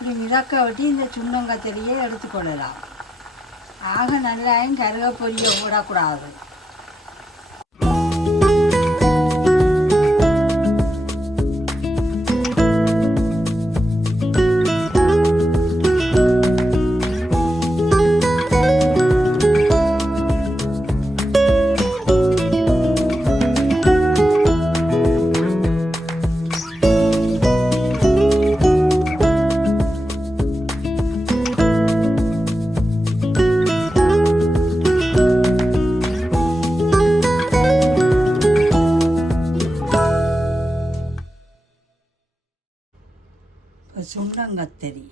இப்படி மிதக்க வெட்டி இந்த எடுத்து எடுத்துக்கொள்ளலாம் ஆக நல்லாயும் கருக விடக்கூடாது விடக்கூடாது சுண்ணங்கத்தரி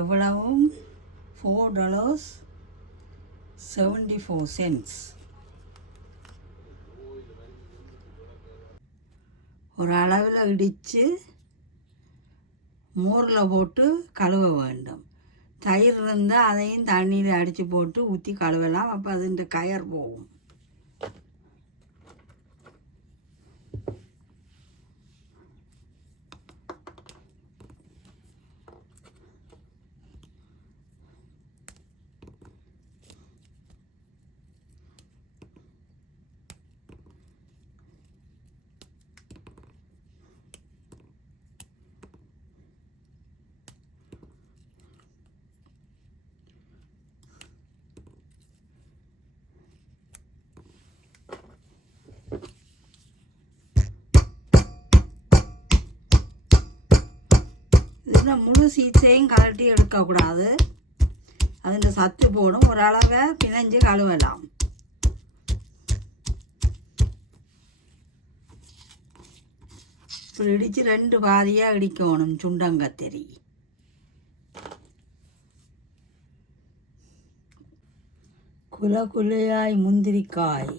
எவ்வளவும் four dollars seventy four cents ஒரு அளவில் இடித்து மோரில் போட்டு கழுவ வேண்டும். தயிர் இருந்தால் அதையும் தண்ணியில் அடித்து போட்டு ஊற்றி கழுவலாம். அப்போ அது இந்த கயர் போகும். இதில் முழு சீச்சையும் கழட்டி எடுக்கக்கூடாது அதில் சத்து போடும். ஒரு அளவை பிணைஞ்சு கழுவலாம். இப்படி இடித்து ரெண்டு பாதியாக இடிக்கணும் சுண்டங்கத்தெரி குல குலையாய் முந்திரிக்காய்.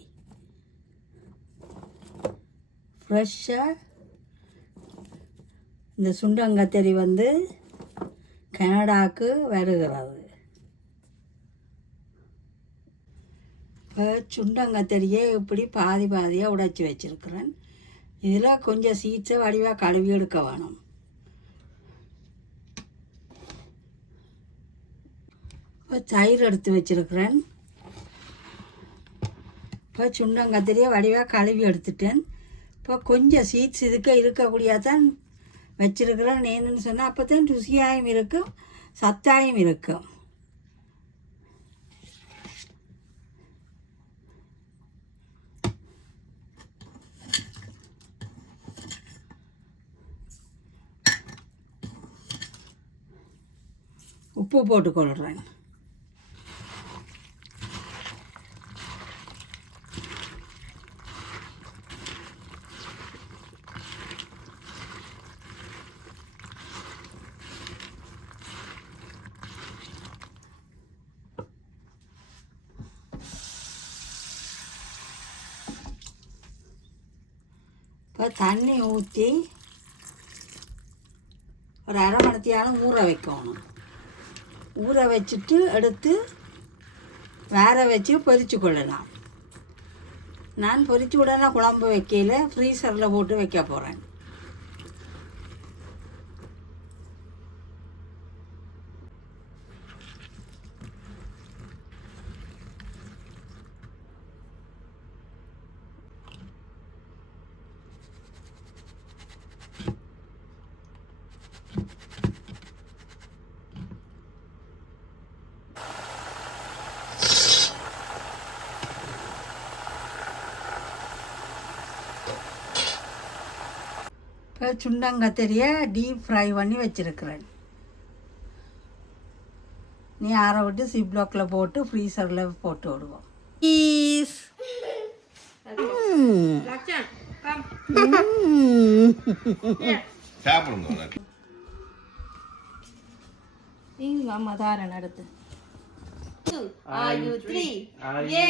ஃப்ரெஷ்ஷாக இந்த சுண்டங்கத்தரி வந்து கனடாக்கு வருகிறது. இப்போ சுண்டங்கத்தரியை இப்படி பாதி பாதியாக உடைச்சி வச்சிருக்கிறேன். இதில் கொஞ்சம் சீட்ஸை வடிவாக கழுவி எடுக்க வேணும். இப்போ தயிர் எடுத்து வச்சுருக்கிறேன். இப்போ சுண்டங்கத்திரியை வடிவாக கழுவி எடுத்துட்டேன். இப்போ கொஞ்சம் சீட்ஸ் இதுக்கு இருக்கக்கூடியதான் வச்சிருக்கிற நேனுன்னு சொன்னால் அப்போ தான் ருசியாயும் இருக்கும் சத்தாயும் இருக்கும். உப்பு போட்டுக்கொள்கிறேன் இப்போ தண்ணி ஊற்றி ஒரு அரை மணத்தையாலும் ஊற வைக்கணும். ஊற வச்சுட்டு எடுத்து வேற வச்சு பொரித்து கொள்ளலாம். நான் பொரித்து உடனே குழம்பு வைக்கல ஃப்ரீசரில் போட்டு வைக்க போகிறேன் சுண்டங்கத்தெரிய டீப் ஃப்ரை பண்ணி வச்சிருக்கிறேன். நீ ஆற விட்டு சிப்லாக்கில் போட்டு ஃப்ரீசரில் போட்டு விடுவோம். ஈஸ் சாப்பிடுங்க நீங்க அம்மா தாரன் அடுத்து. Are you three? Yay!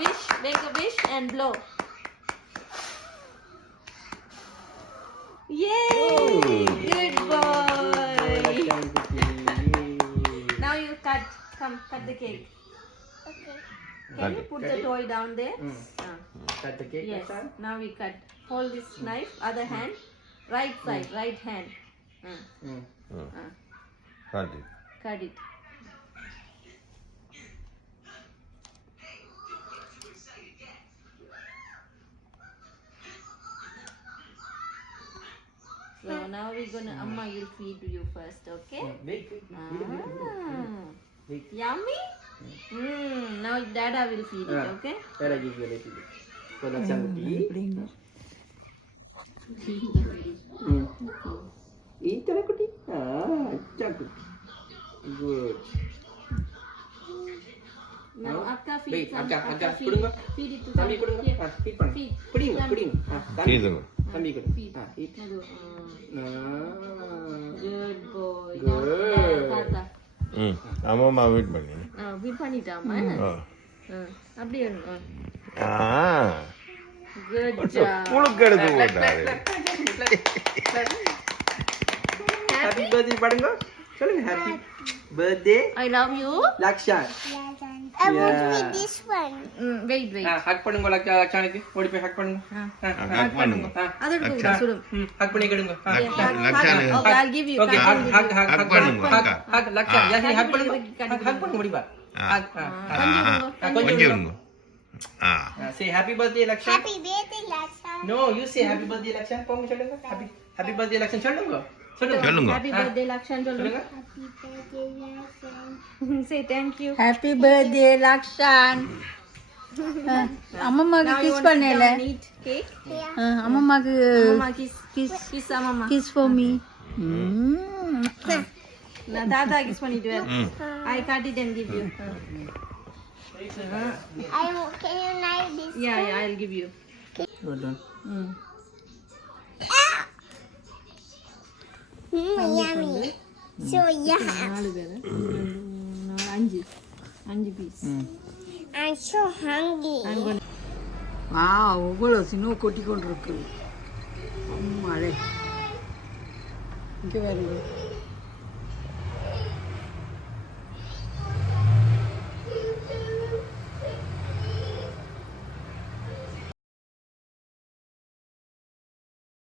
Wish, make a wish and blow. Yay! Good boy! Now you cut. Come, cut the cake. Okay. Can you put the toy down there? Mm. Ah. Cut the cake, yes. Now we cut. Hold this mm. knife, other mm. hand, right side, right hand. Ah, Mm. ah. Cut it. Cut it. now we're gonna, Amma, will feed you first, okay? Make. wait, wait. Yummy? Mm, now Dada will feed it, okay? Dada give you a little bit. So that's how we eat. Eat a cookie? Ah, chocolate. Good. Now, akka feed. Wait, feed. Feed it to Tami, put it. Feed, feed, ah, feed. Put it, put it. Tami. கொடு Feed. Ah eat Now go. Ah, good boy. Good. ம் அம்மா wait பண்ணி. Ah, பண்ணிட்டாமா ஆ Ah, அப்படியே Ah. ஆ. good job. புழுக்கு எடுத்து போட்டாரு. Happy birthday பாடுங்க. சொல்லுங்க happy birthday I love you. Lakshan I want with this one. mm, wait wait Haq பண்ணுங்க லக்ஷா லக்ஷானுக்கு ஓடி போய் ஹக் பண்ணுங்க ஹக் பண்ணுங்க அது எடுத்து சுடும் ம் ஹக் பண்ணி கெடுங்க லக்ஷானு okay I'll give you okay I'll hug give hug you. Hug hug பண்ணுங்க ஹக் அக்கா ஹக் லக்ஷா ஆ. யாசி ஹக் கட்டி பண்ணுங்க கட்டி ஹக் பண்ண முடியுமா ஆ. ஹக் ஆ கொஞ்சம் இருங்க ஆ say happy birthday Laksha Happy birthday, Lasha. No you say happy birthday Laksha போங்க சொல்லுங்க ஹாப்பி ஹாப்பி பர்த்டே லக்ஷா சொல்லுங்க சொல்லுங்க சொல்லுங்க happy birthday Lakshan சொல்லுங்க சொல்லுங்க Happy birthday, Lasha. say thank you happy birthday Lakshan அம்மம்மாக்கு kiss பண்ணல Down, eat cake அம்மம்மாக்கு mama kiss kiss kiss ah, mama kiss for me நான் தாத்தா கிஸ் பண்ணிட்டு வர ம் I cut it and give you I can you knife this? yeah yeah I'll give you Well done. mm. நாலு பேர். நாலு அஞ்சு. அஞ்சு பீஸ். வா அவ்வளோ சின்ன கொட்டி கொண்டு இருக்கு. மழை இங்கே வருங்க